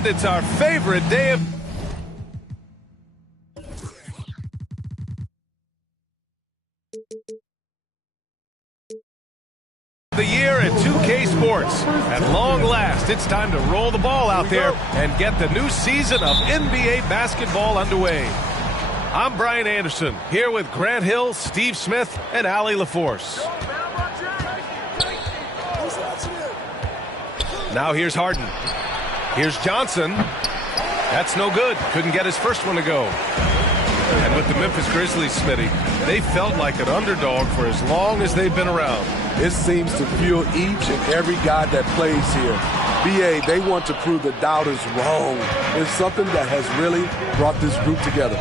And it's our favorite day of the year at 2K Sports. At long last, it's time to roll the ball out there and get the new season of NBA basketball underway. I'm Brian Anderson, here with Grant Hill, Steve Smith, and Allie LaForce. Now here's Harden. Here's Johnson. That's no good. Couldn't get his first one to go. And with the Memphis Grizzlies, Smitty, they felt like an underdog for as long as they've been around. It seems to fuel each and every guy that plays here. BA, they want to prove the doubters wrong. It's something that has really brought this group together.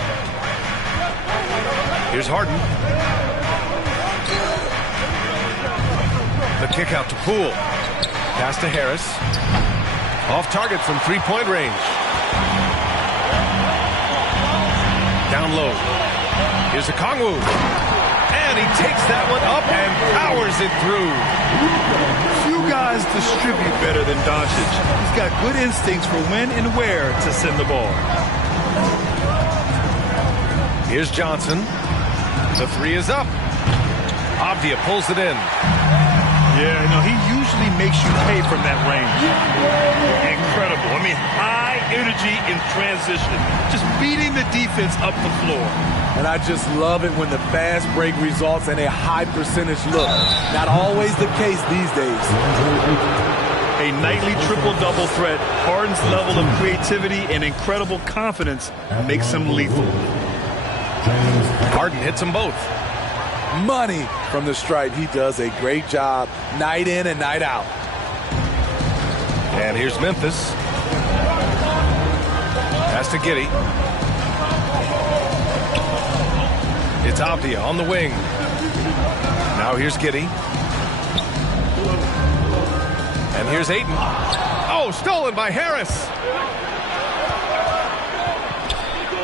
Here's Harden. The kick out to Poole. Pass to Harris. Off target from three-point range. Down low. Here's Okongwu. And he takes that one up and powers it through. Few guys distribute better than Doncic. He's got good instincts for when and where to send the ball. Here's Johnson. The three is up. Avdia pulls it in. Yeah, he usually makes you pay from that range. Incredible. I mean, high energy in transition. Just beating the defense up the floor. And I just love it when the fast break results in a high percentage look. Not always the case these days. A nightly triple-double threat. Harden's level of creativity and incredible confidence makes him lethal. Harden hits them both. Money from the stripe. He does a great job night in and night out. And here's Memphis. Pass to Giddey. It's Avdia on the wing. Now here's Giddey. And here's Ayton. Oh, stolen by Harris.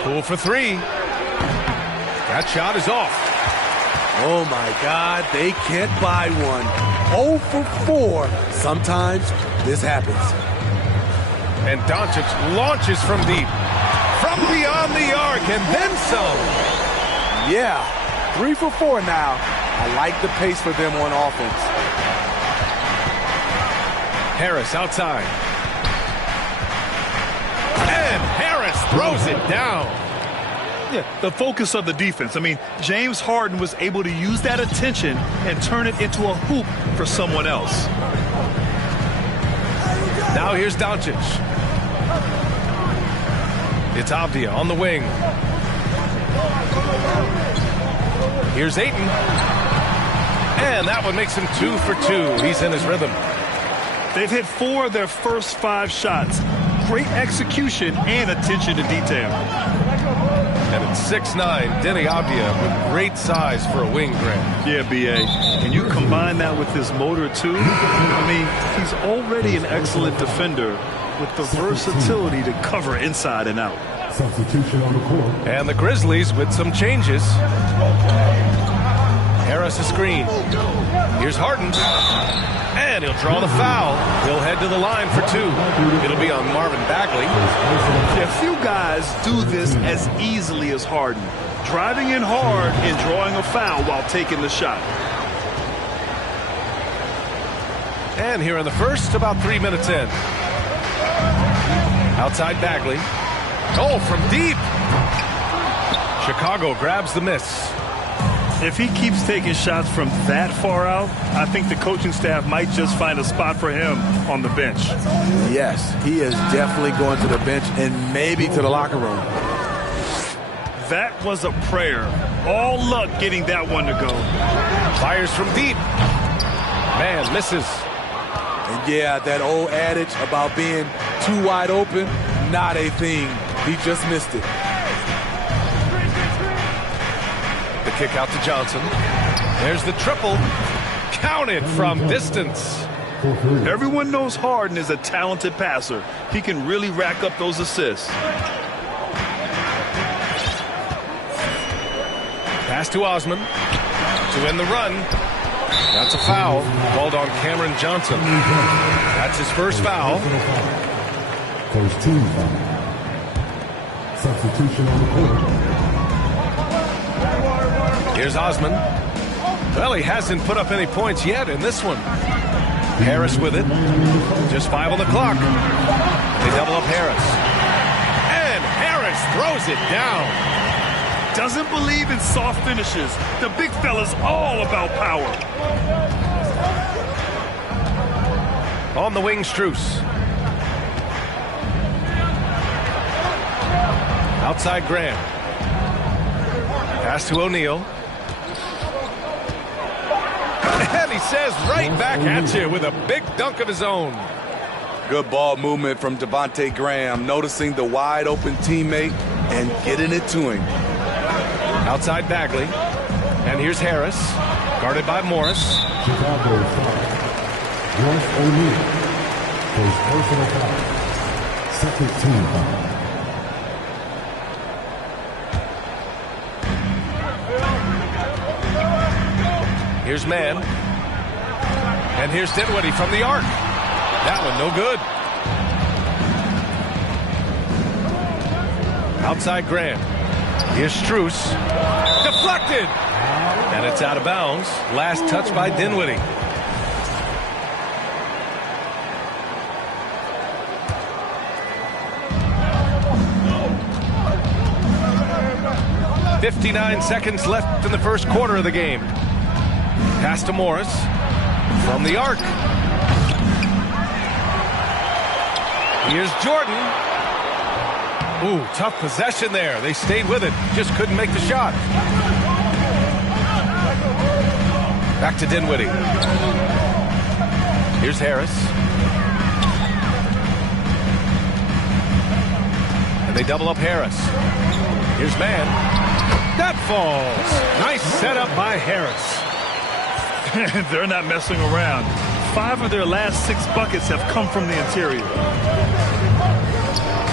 Poole for three. That shot is off. Oh, my God, they can't buy one. 0 for 4. Sometimes this happens. And Doncic launches from deep. From beyond the arc and then some. Yeah, 3 for 4 now. I like the pace for them on offense. Harris outside. And Harris throws it down. Yeah, the focus of the defense. I mean, James Harden was able to use that attention and turn it into a hoop for someone else. Now here's Doncic. It's Avdia on the wing. Here's Ayton. And that one makes him 2 for 2. He's in his rhythm. They've hit 4 of their first 5 shots. Great execution and attention to detail. And it's 6'9", Denny Avdia with great size for a wing, Grant. Yeah, B.A. And you combine that with his motor, too. I mean, he's already an excellent defender with the versatility to cover inside and out. Substitution on the court. And the Grizzlies with some changes. Harris a screen. Here's Harden. And he'll draw the foul. He'll head to the line for 2. It'll be on Marvin Bagley. Yeah, few guys do this as easily as Harden. Driving in hard and drawing a foul while taking the shot. And here in the first, about 3 minutes in. Outside Bagley. Oh, from deep. Chicago grabs the miss. If he keeps taking shots from that far out, I think the coaching staff might just find a spot for him on the bench. Yes, he is definitely going to the bench and maybe to the locker room. That was a prayer. All luck getting that one to go. Fires from deep. Man, misses. And yeah, that old adage about being too wide open, not a thing. He just missed it. The kick out to Johnson. There's the triple. Counted from distance. Everyone knows Harden is a talented passer. He can really rack up those assists. Pass to Osman to end the run. That's a foul called on Cameron Johnson. That's his first foul. First team foul. Substitution on the court. Here's Osman. Well, he hasn't put up any points yet in this one. Harris with it. Just 5 on the clock. They double up Harris. And Harris throws it down. Doesn't believe in soft finishes. The big fella's all about power. On the wing, Strus. Outside Graham. Pass to O'Neal. And he says right back at you with a big dunk of his own. Good ball movement from Devontae Graham, noticing the wide open teammate and getting it to him. Outside Bagley. And here's Harris. Guarded by Morris. Chicago foul. Royce O'Neal. First personal foul. Second team foul. Here's Mann. And here's Dinwiddie from the arc. That one no good. Outside Graham. Here's Strus. Deflected. And it's out of bounds. Last touch by Dinwiddie. .59 seconds left in the first quarter of the game. Pass to Morris from the arc. Here's Jordan. Ooh, tough possession there. They stayed with it. Just couldn't make the shot. Back to Dinwiddie. Here's Harris. And they double up Harris. Here's Mann. That falls. Nice setup by Harris. They're not messing around. 5 of their last 6 buckets have come from the interior.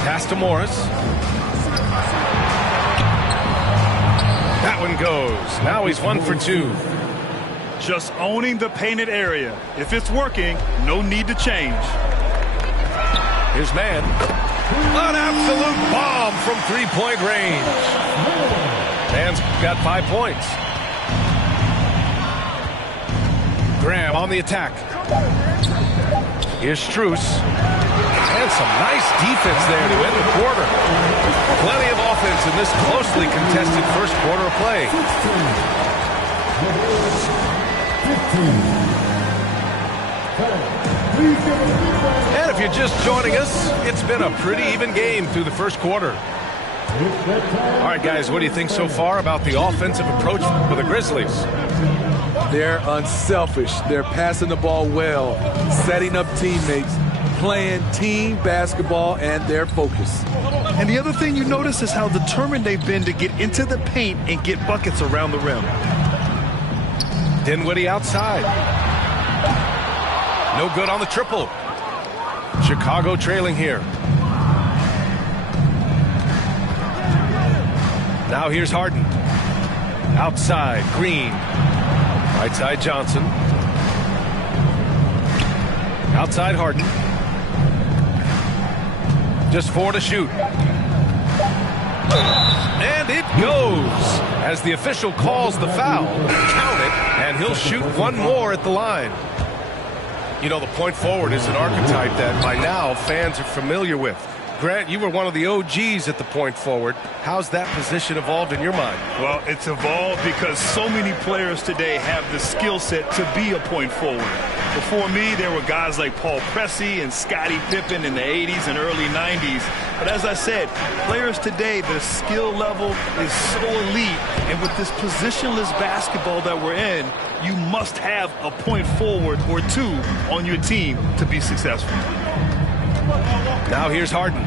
Pass to Morris. That one goes. Now he's 1 for 2. Just owning the painted area. If it's working, no need to change. Here's Mann. An absolute bomb from three-point range. Mann's got 5 points. Graham on the attack. Here's Strus. And some nice defense there to end the quarter. Plenty of offense in this closely contested first quarter of play. And if you're just joining us, it's been a pretty even game through the first quarter. All right, guys, what do you think so far about the offensive approach for the Grizzlies? They're unselfish. They're passing the ball well, setting up teammates, playing team basketball, and their focus. And the other thing you notice is how determined they've been to get into the paint and get buckets around the rim. Dinwiddie outside. No good on the triple. Chicago trailing here. Now here's Harden. Outside, Green. Right side, Johnson. Outside, Harden. Just 4 to shoot. And it goes as the official calls the foul. Count it, and he'll shoot 1 more at the line. You know, the point forward is an archetype that by now fans are familiar with. Grant, you were one of the OGs at the point forward. How's that position evolved in your mind? Well, it's evolved because so many players today have the skill set to be a point forward. Before me, there were guys like Paul Pressey and Scottie Pippen in the 80s and early 90s. But as I said, players today, the skill level is so elite. And with this positionless basketball that we're in, you must have a point forward or 2 on your team to be successful. Now here's Harden.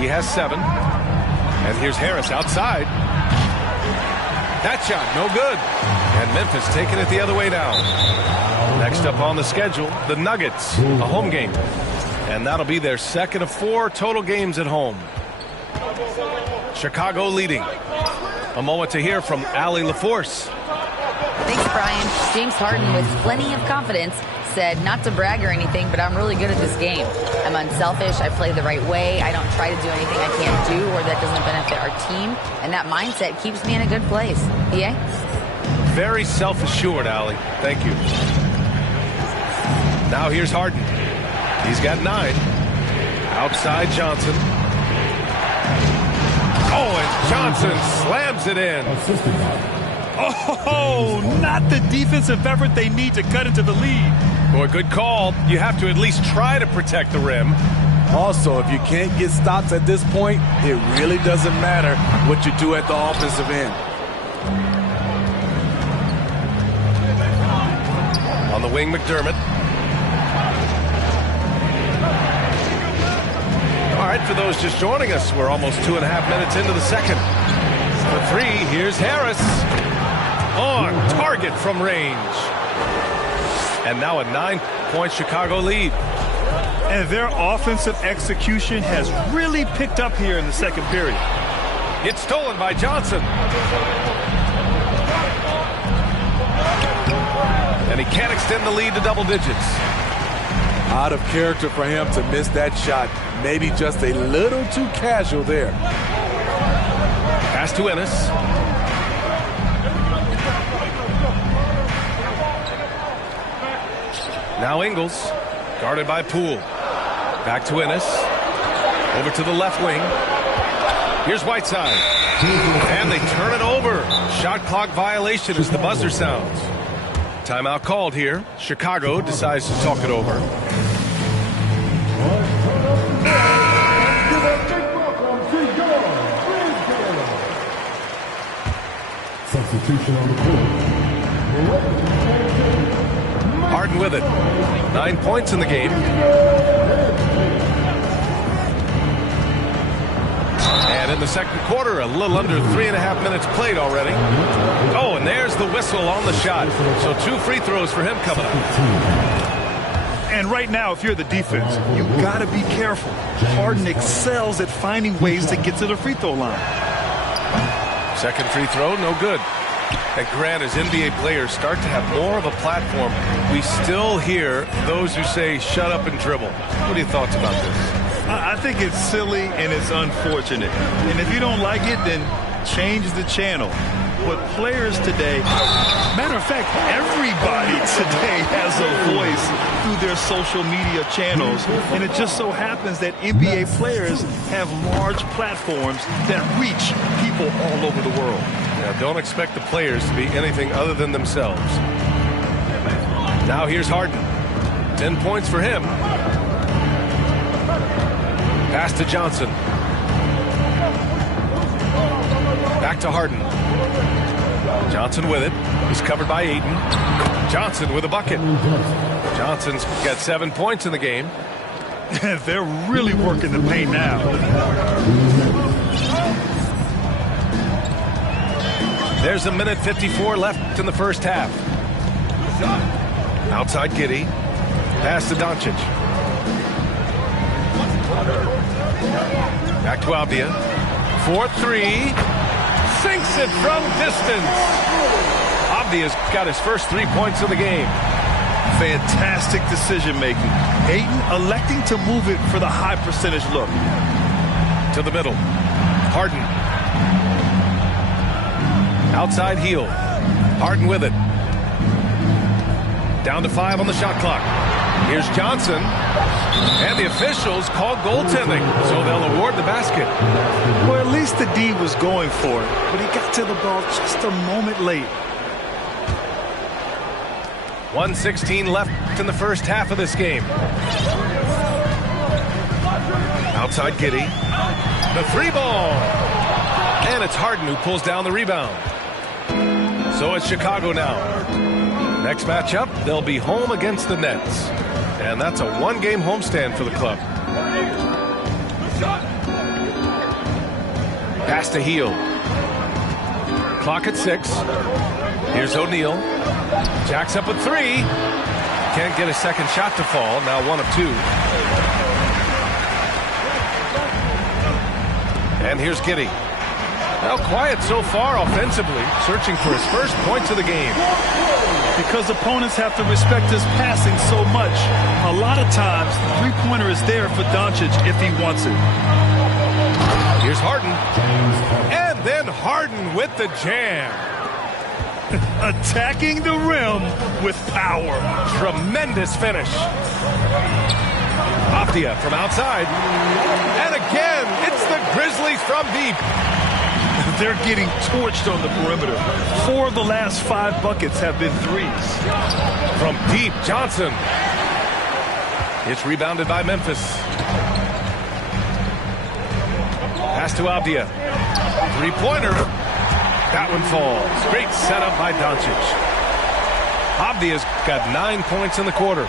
He has 7. And here's Harris outside. That shot, no good. And Memphis taking it the other way now. Next up on the schedule, the Nuggets, a home game. And that'll be their second of 4 total games at home. Chicago leading. A moment to hear from Allie LaForce. Thanks, Brian. James Harden with plenty of confidence said, not to brag or anything, but I'm really good at this game. I'm unselfish. I play the right way. I don't try to do anything I can't do or that doesn't benefit our team. And that mindset keeps me in a good place. Yeah? Very self-assured, Allie. Thank you. Now here's Harden. He's got 9. Outside Johnson. Oh, and Johnson slams it in. Oh, not the defensive effort they need to cut into the lead. Boy, good call. You have to at least try to protect the rim. Also, if you can't get stops at this point, it really doesn't matter what you do at the offensive end. On the wing, McDermott. All right, for those just joining us, we're almost 2.5 minutes into the second. For 3, here's Harris. On target from range. And now a 9-point Chicago lead. And their offensive execution has really picked up here in the second period. It's stolen by Johnson. And he can't extend the lead to double digits. Out of character for him to miss that shot. Maybe just a little too casual there. Pass to Ennis. Now Ingles, guarded by Poole. Back to Ennis. Over to the left wing. Here's Whiteside. And they turn it over. Shot clock violation as the buzzer sounds. Timeout called here. Chicago decides to talk it over. Substitution on the court. Harden with it. 9 points in the game. And in the second quarter, a little under 3.5 minutes played already. Oh, and there's the whistle on the shot. So 2 free throws for him coming up. And right now, if you're the defense, you got to be careful. Harden excels at finding ways to get to the free throw line. Second free throw, no good. And Grant, as NBA players start to have more of a platform, we still hear those who say, shut up and dribble. What are your thoughts about this? I think it's silly and it's unfortunate. And if you don't like it, then change the channel. But players today, matter of fact, everybody today has a voice through their social media channels. And it just so happens that NBA players have large platforms that reach people all over the world. Now, don't expect the players to be anything other than themselves. Now here's Harden. 10 points for him. Pass to Johnson. Back to Harden. Johnson with it. He's covered by Ayton. Johnson with a bucket. Johnson's got 7 points in the game. They're really working the paint now. There's a minute 54 left in the first half. Outside Giddey. Pass to Doncic. Back to Avdia. 4-3. Sinks it from distance. Avdia's got his first 3 points of the game. Fantastic decision making. Ayton electing to move it for the high percentage look. To the middle. Harden. Outside heel. Harden with it. Down to 5 on the shot clock. Here's Johnson. And the officials call goaltending, so they'll award the basket. Well, at least the D was going for it, but he got to the ball just a moment late. 1:16 left in the first half of this game. Outside Giddey. The 3 ball. And it's Harden who pulls down the rebound. So it's Chicago now. Next matchup, they'll be home against the Nets. And that's a 1-game homestand for the club. Pass to Heel. Clock at 6. Here's O'Neal. Jacks up at 3. Can't get a second shot to fall. Now 1 of 2. And here's Giddey. Well, quiet so far offensively, searching for his first points of the game. Because opponents have to respect his passing so much, a lot of times the three-pointer is there for Doncic if he wants it. Here's Harden. And then Harden with the jam. Attacking the rim with power. Tremendous finish. Avdia from outside. And again, it's the Grizzlies from deep. They're getting torched on the perimeter. 4 of the last 5 buckets have been threes. From deep, Johnson. It's rebounded by Memphis. Pass to Avdia. Three-pointer. That one falls. Great setup by Doncic. Avdia's got 9 points in the quarter.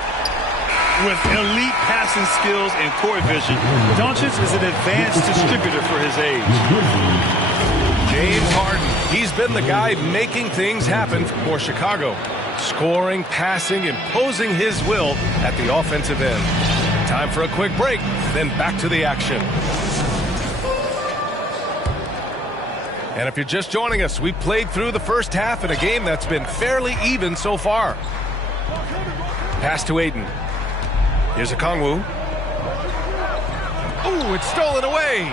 With elite passing skills and court vision, Doncic is an advanced distributor for his age. James Harden, he's been the guy making things happen for Chicago. Scoring, passing, imposing his will at the offensive end. Time for a quick break, then back to the action. And if you're just joining us, we played through the first half in a game that's been fairly even so far. Pass to Ayton. Here's Okongwu. Ooh, it's stolen away.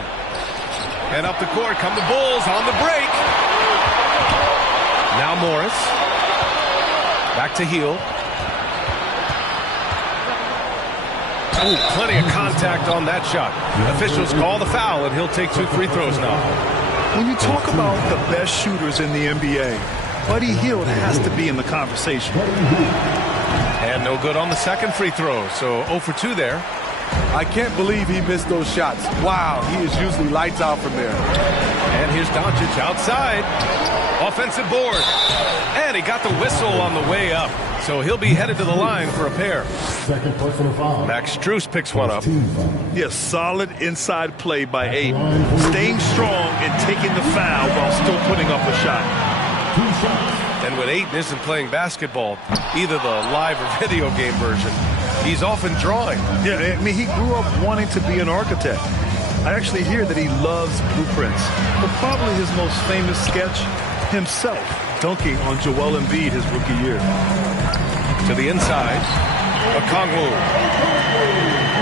And up the court come the Bulls on the break. Now Morris. Back to Hield. Ooh, plenty of contact on that shot. Officials call the foul, and he'll take 2 free throws now. When you talk about the best shooters in the NBA, Buddy Hield has to be in the conversation. And no good on the second free throw, so 0 for 2 there. I can't believe he missed those shots. Wow, he is usually lights out from there. And here's Doncic outside. Offensive board. And he got the whistle on the way up. So he'll be headed to the line for a pair. Second personal foul. Max Strus picks one up. Yes, solid inside play by Ayton. Staying strong and taking the foul while still putting up a shot. And when Ayton isn't playing basketball, either the live or video game version, he's often drawing. Yeah, I mean, he grew up wanting to be an architect. I actually hear that he loves blueprints. But probably his most famous sketch, himself dunking on Joel Embiid his rookie year. To the inside, Okongwu.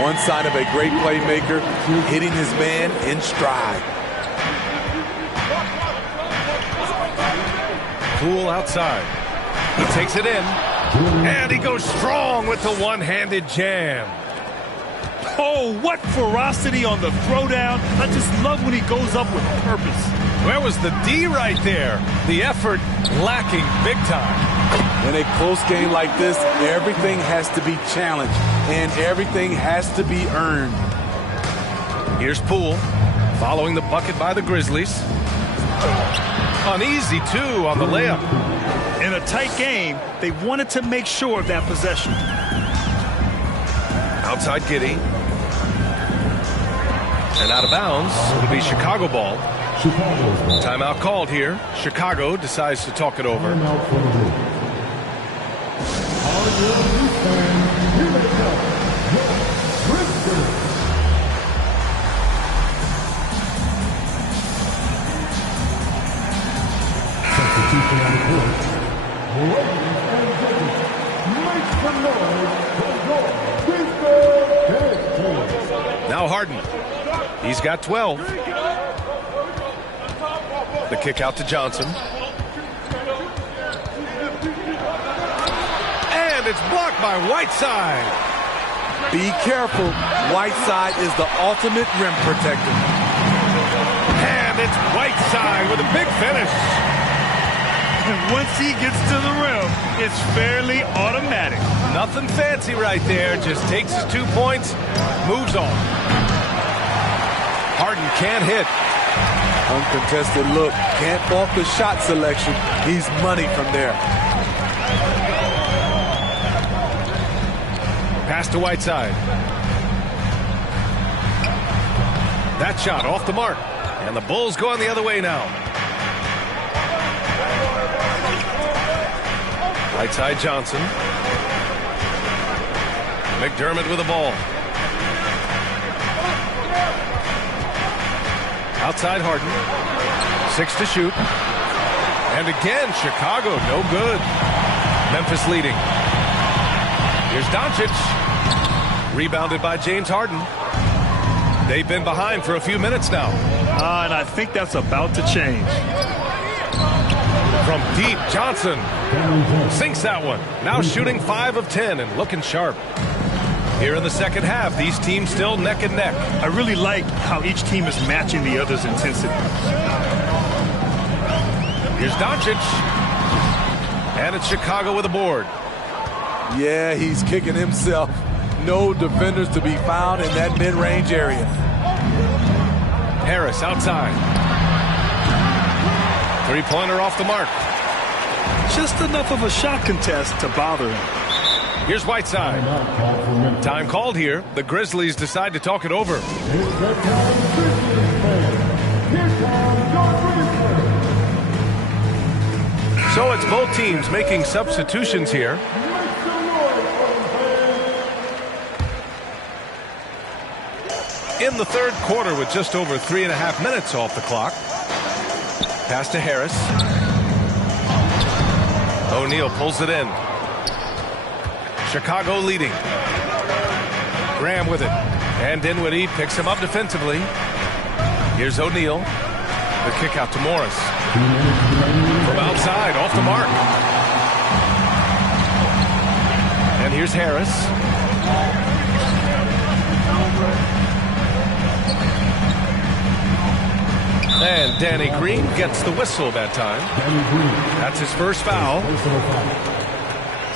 One sign of a great playmaker, hitting his man in stride. Poole outside. He takes it in. And he goes strong with the one-handed jam. Oh, what ferocity on the throwdown. I just love when he goes up with purpose. Where was the D right there? The effort lacking big time. In a close game like this, everything has to be challenged, and everything has to be earned. Here's Poole, following the bucket by the Grizzlies. An easy 2 on the layup. In a tight game, they wanted to make sure of that possession. Outside Giddey. And out of bounds. It'll be Chicago ball. Timeout called here. Chicago decides to talk it over. Substitution on the court. Now Harden. He's got 12. The kick out to Johnson. And it's blocked by Whiteside. Be careful. Whiteside is the ultimate rim protector. And it's Whiteside with a big finish. And once he gets to the rim, it's fairly automatic. Nothing fancy right there. Just takes his 2 points, moves on. Harden can't hit. Uncontested look. Can't fault the shot selection. He's money from there. Pass to Whiteside. That shot off the mark. And the Bulls going the other way now. Whiteside Johnson. McDermott with the ball. Outside Harden. 6 to shoot. And again, Chicago, no good. Memphis leading. Here's Doncic. Rebounded by James Harden. They've been behind for a few minutes now. And I think that's about to change. From deep, Johnson sinks that one. Now shooting 5 of 10 and looking sharp. Here in the second half, these teams still neck and neck. I really like how each team is matching the other's intensity. Here's Doncic. And it's Chicago with a board. Yeah, he's kicking himself. No defenders to be found in that mid-range area. Harris outside. Three-pointer off the mark. Just enough of a shot contest to bother him. Here's Whiteside. Time called here. The Grizzlies decide to talk it over. So it's both teams making substitutions here. In the third quarter with just over 3.5 minutes off the clock. Pass to Harris. O'Neal pulls it in. Chicago leading. Graham with it. And Dinwiddie picks him up defensively. Here's O'Neal. The kick out to Morris. From outside, off the mark. And here's Harris. And Danny Green gets the whistle that time. That's his first foul.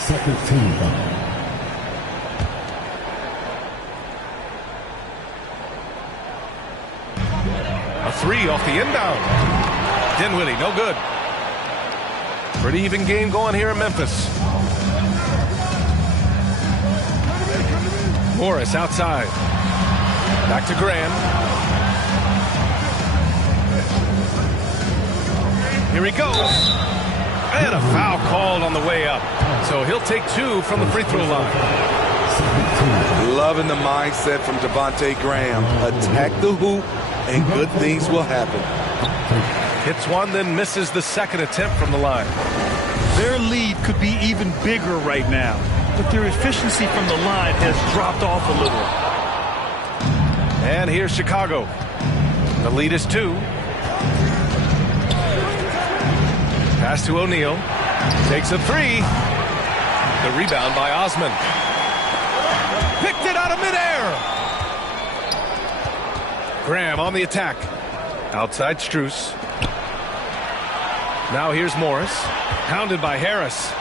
Second team foul. A three off the inbound. Dinwiddie, no good. Pretty even game going here in Memphis. Morris outside. Back to Graham. Here he goes. And a foul called on the way up. So he'll take 2 from the free throw line. Loving the mindset from Devontae Graham. Attack the hoop, and good things will happen. Hits one, then misses the second attempt from the line. Their lead could be even bigger right now, but their efficiency from the line has dropped off a little. And here's Chicago. The lead is 2. Pass to O'Neal. Takes a 3. The rebound by Osman. Picked it out of midair. Graham on the attack. Outside Strus. Now here's Morris. Pounded by Harris.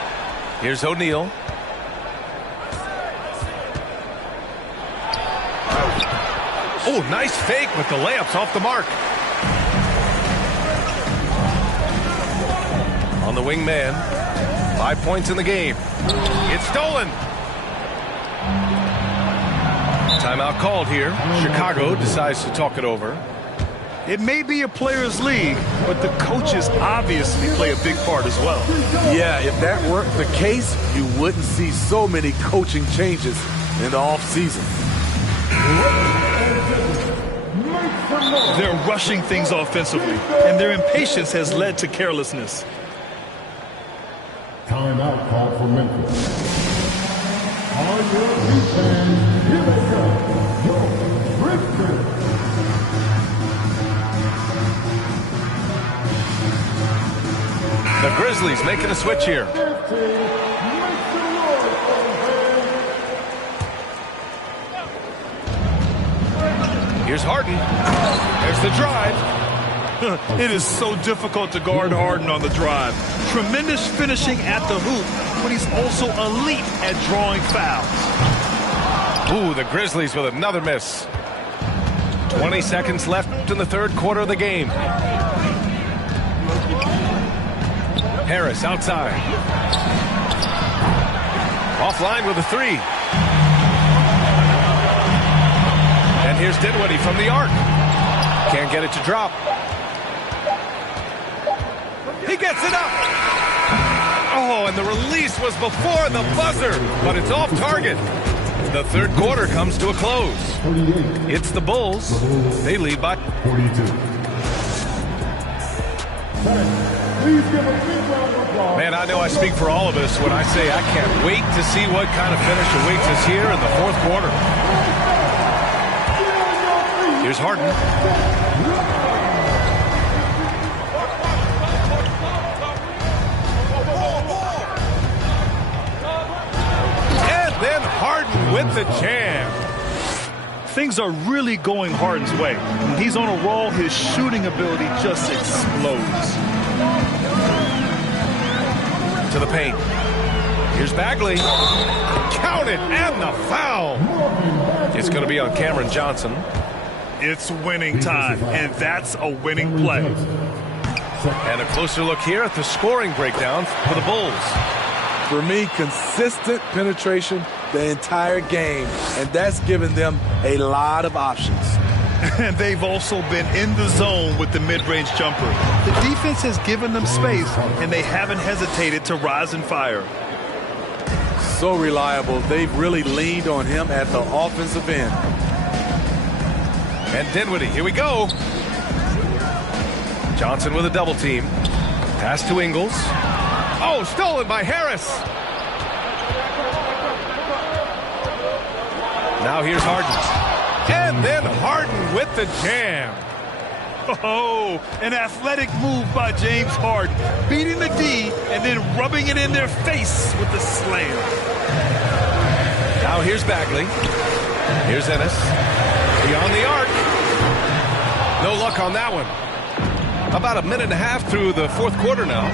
Here's O'Neal. Oh, nice fake, but the layup's off the mark. On the wing man. 5 points in the game. It's stolen. Timeout called here. Chicago decides to talk it over. It may be a players' league, but the coaches obviously play a big part as well. Yeah, if that weren't the case, you wouldn't see so many coaching changes in the offseason. They're rushing things offensively, and their impatience has led to carelessness. Timeout called for Memphis. On your defense, here they come. Your Grizzlies. The Grizzlies making a switch here. Here's Harden. There's the drive. It is so difficult to guard Harden on the drive. Tremendous finishing at the hoop, but he's also elite at drawing fouls. Ooh, the Grizzlies with another miss. 20 seconds left in the third quarter of the game. Harris outside. Offline with a 3. And here's Dinwiddie from the arc. Can't get it to drop. He gets it up. Oh, and the release was before the buzzer, but it's off target. The third quarter comes to a close. It's the Bulls. They lead by 42. Please give a big round of applause. Man, I know I speak for all of us when I say I can't wait to see what kind of finish awaits us here in the fourth quarter. Here's Harden. And then Harden with the jam. Things are really going Harden's way. When he's on a roll, his shooting ability just explodes. To the paint. Here's Bagley. Count it, and the foul. It's going to be on Cameron Johnson. It's winning time, and that's a winning play. And a closer look here at the scoring breakdown for the Bulls. For me, consistent penetration the entire game, and that's given them a lot of options. And they've also been in the zone with the mid-range jumper. The defense has given them space, and they haven't hesitated to rise and fire. So reliable. They've really leaned on him at the offensive end. And Dinwiddie, here we go. Johnson with a double team. Pass to Ingles. Oh, stolen by Harris. Now here's Harden. And then Harden with the jam. Oh, an athletic move by James Harden, beating the D and then rubbing it in their face with the slam. Now here's Bagley. Here's Ennis. Beyond the arc. No luck on that one. About a minute and a half through the fourth quarter now.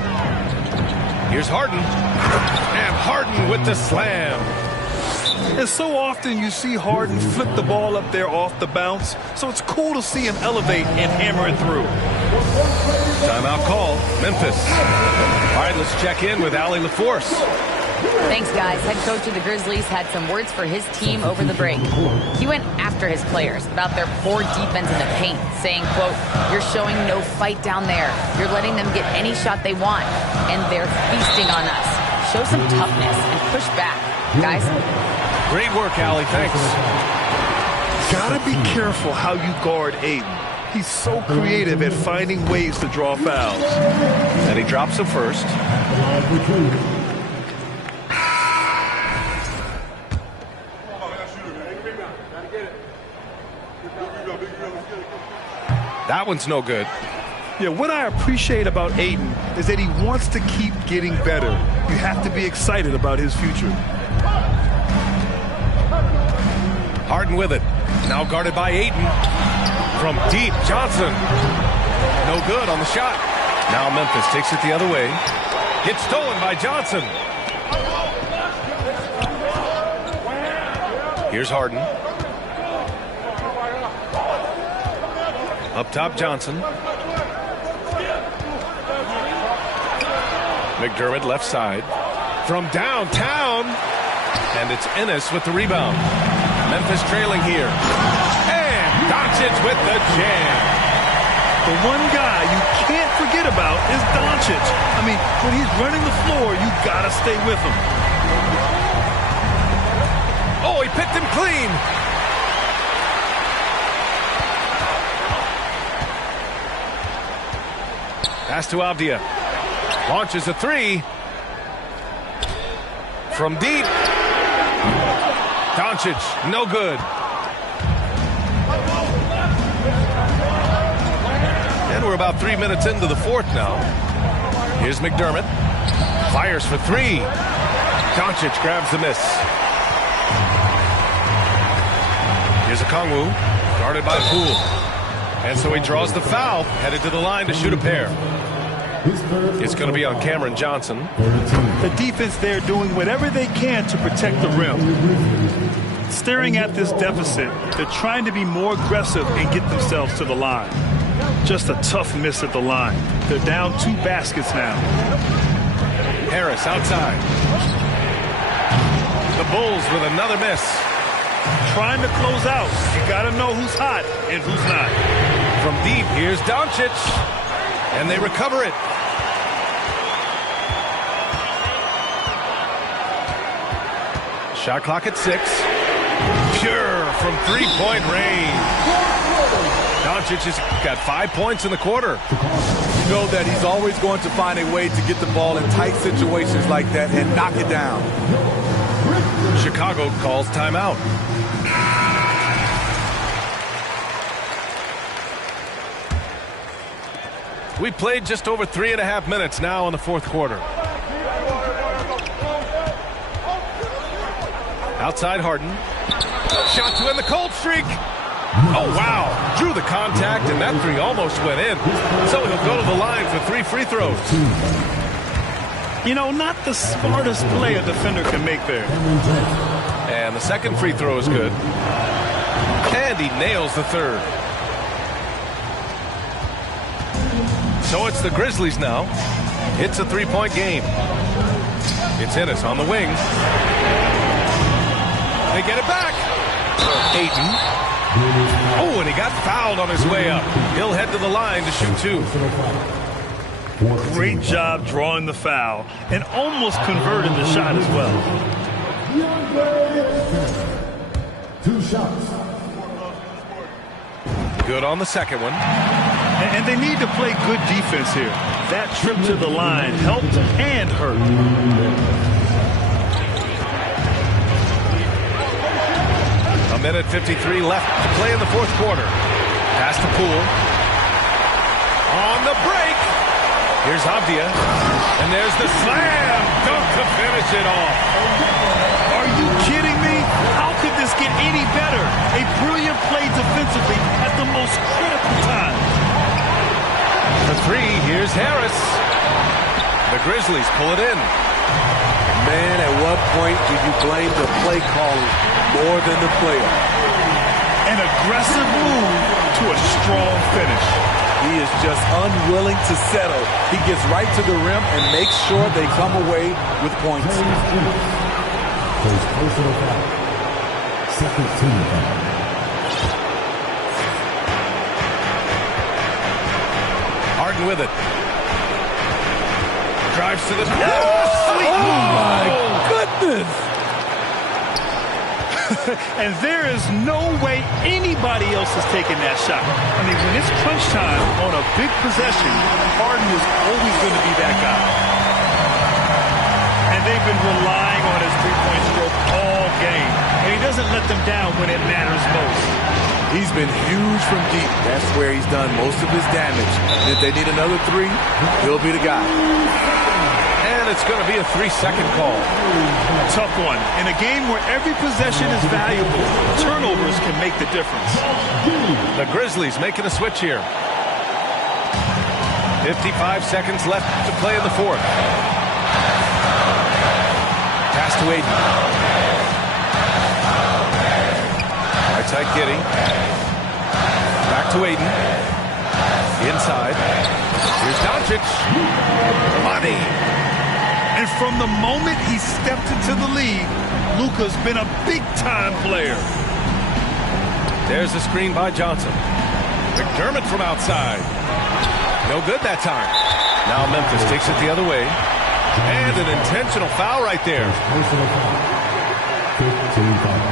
Here's Harden. And Harden with the slam. And so often you see Harden flip the ball up there off the bounce, so it's cool to see him elevate and hammer it through. Timeout call, Memphis. All right, let's check in with Allie LaForce. Thanks, guys. Head coach of the Grizzlies had some words for his team over the break. He went after his players about their poor defense in the paint, saying, quote, "You're showing no fight down there. You're letting them get any shot they want, and they're feasting on us. Show some toughness and push back, guys." Great work, Allie. Thanks. Gotta be careful how you guard Aiden. He's so creative at finding ways to draw fouls. And he drops the first. That one's no good. Yeah, what I appreciate about Aiden is that he wants to keep getting better. You have to be excited about his future. Harden with it. Now guarded by Ayton. From deep, Johnson. No good on the shot. Now Memphis takes it the other way. Gets stolen by Johnson. Here's Harden. Up top, Johnson. McDermott left side. From downtown. And it's Ennis with the rebound. Memphis trailing here. And Doncic with the jam. The one guy you can't forget about is Doncic. I mean, when he's running the floor, you gotta stay with him. Oh, he picked him clean. Pass to Avdia. Launches a three. From deep. Doncic, no good. And we're about 3 minutes into the fourth now. Here's McDermott. Fires for three. Doncic grabs the miss. Here's Okongwu, guarded by Poole. And so he draws the foul, headed to the line to shoot a pair. It's going to be on Cameron Johnson. The defense there doing whatever they can to protect the rim. Staring at this deficit, they're trying to be more aggressive and get themselves to the line. Just a tough miss at the line. They're down 2 baskets now. Harris outside. The Bulls with another miss. Trying to close out. You got to know who's hot and who's not. From deep, here's Doncic. And they recover it. Shot clock at 6. Pure from three-point range. Doncic has got 5 points in the quarter. You know that he's always going to find a way to get the ball in tight situations like that and knock it down. Chicago calls timeout. We played just over 3.5 minutes now in the fourth quarter. Outside Harden. Shot to end the cold streak. Oh, wow. Drew the contact, and that three almost went in. So he'll go to the line for 3 free throws. You know, not the smartest play a defender can make there. And the second free throw is good. And he nails the third. So it's the Grizzlies now. It's a 3-point game. It's Ennis on the wing. They get it back. Ayton. Oh, and he got fouled on his way up. He'll head to the line to shoot 2. Great job drawing the foul and almost converting the shot as well. 2 shots. Good on the second one. And they need to play good defense here. That trip to the line helped and hurt. A minute 53 left to play in the fourth quarter. Pass to Poole. On the break. Here's Avdia. And there's the slam dunk to finish it off. Are you kidding me? How could this get any better? A brilliant play defensively at the most critical time. For 3, here's Harris. The Grizzlies pull it in. Man, at what point do you blame the play calling more than the player? An aggressive move to a strong finish. He is just unwilling to settle. He gets right to the rim and makes sure they come away with points. Personal foul. Second team foul. Harden with it. Drives to the... Sweet move. Oh, my goodness. And there is no way anybody else is taking that shot. I mean, when it's crunch time on a big possession, Harden is always going to be that guy. And they've been relying on his three-point stroke all game. And he doesn't let them down when it matters most. He's been huge from deep. That's where he's done most of his damage. If they need another 3, he'll be the guy. And it's going to be a 3-second call. Tough one. In a game where every possession is valuable, turnovers can make the difference. The Grizzlies making a switch here. 55 seconds left to play in the fourth. Pass to Ayton. Right side Giddey. Back to Ayton. Inside. Here's Doncic. Money. And from the moment he stepped into the league, Luka's been a big-time player. There's a screen by Johnson. McDermott from outside. No good that time. Now Memphis takes it the other way. And an intentional foul right there. Personal foul. 15 foul.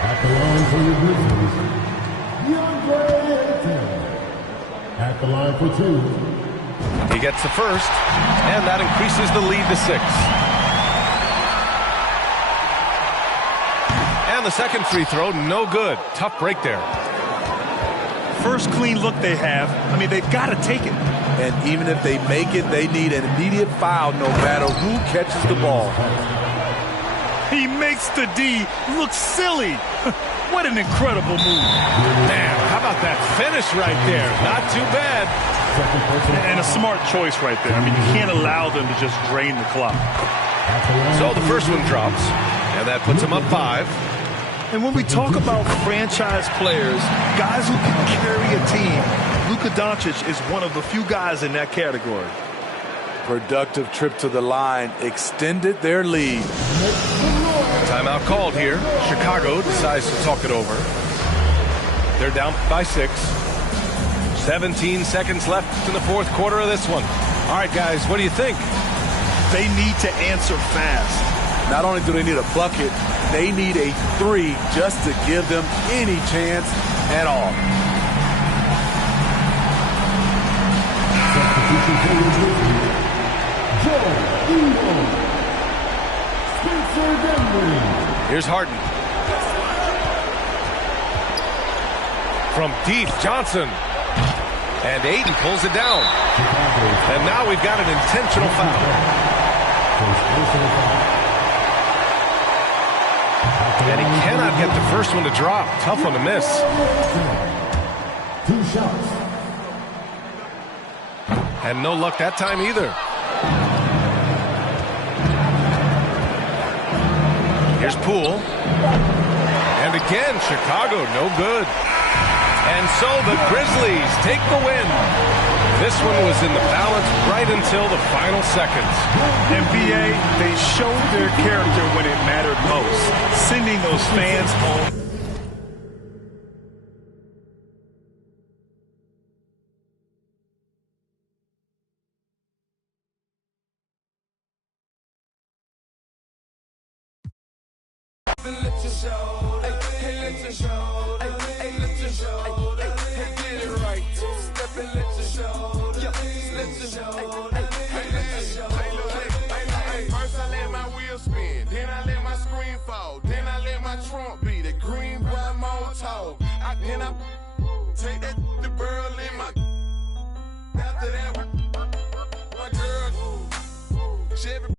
At the line for your Grizzlies, at the line for 2. He gets the first, and that increases the lead to 6. And the second free throw, no good. Tough break there. First clean look they have. I mean, they've got to take it. And even if they make it, they need an immediate foul no matter who catches the ball. He makes the D look silly. What an incredible move. Man, how about that finish right there? Not too bad. And a smart choice right there. I mean, you can't allow them to just drain the clock. So the first one drops, and that puts them up 5. And when we talk about franchise players, guys who can carry a team, Luka Doncic is one of the few guys in that category. Productive trip to the line extended their lead. Timeout called here. Chicago decides to talk it over. They're down by 6. 17 seconds left in the fourth quarter of this one. All right, guys, what do you think? They need to answer fast. Not only do they need a bucket, they need a 3 just to give them any chance at all. Substitution players with you. Joe Eagle. Spencer Dinwiddie. Here's Harden. From deep, Johnson. And Ayton pulls it down. And now we've got an intentional foul. And he cannot get the first one to drop. Tough one to miss. 2 shots. And no luck that time either. Here's Poole. And again, Chicago, no good. And so the Grizzlies take the win. This one was in the balance right until the final seconds. NBA, they showed their character when it mattered most, sending those fans home. Take that the burl in my after that my girl Chevy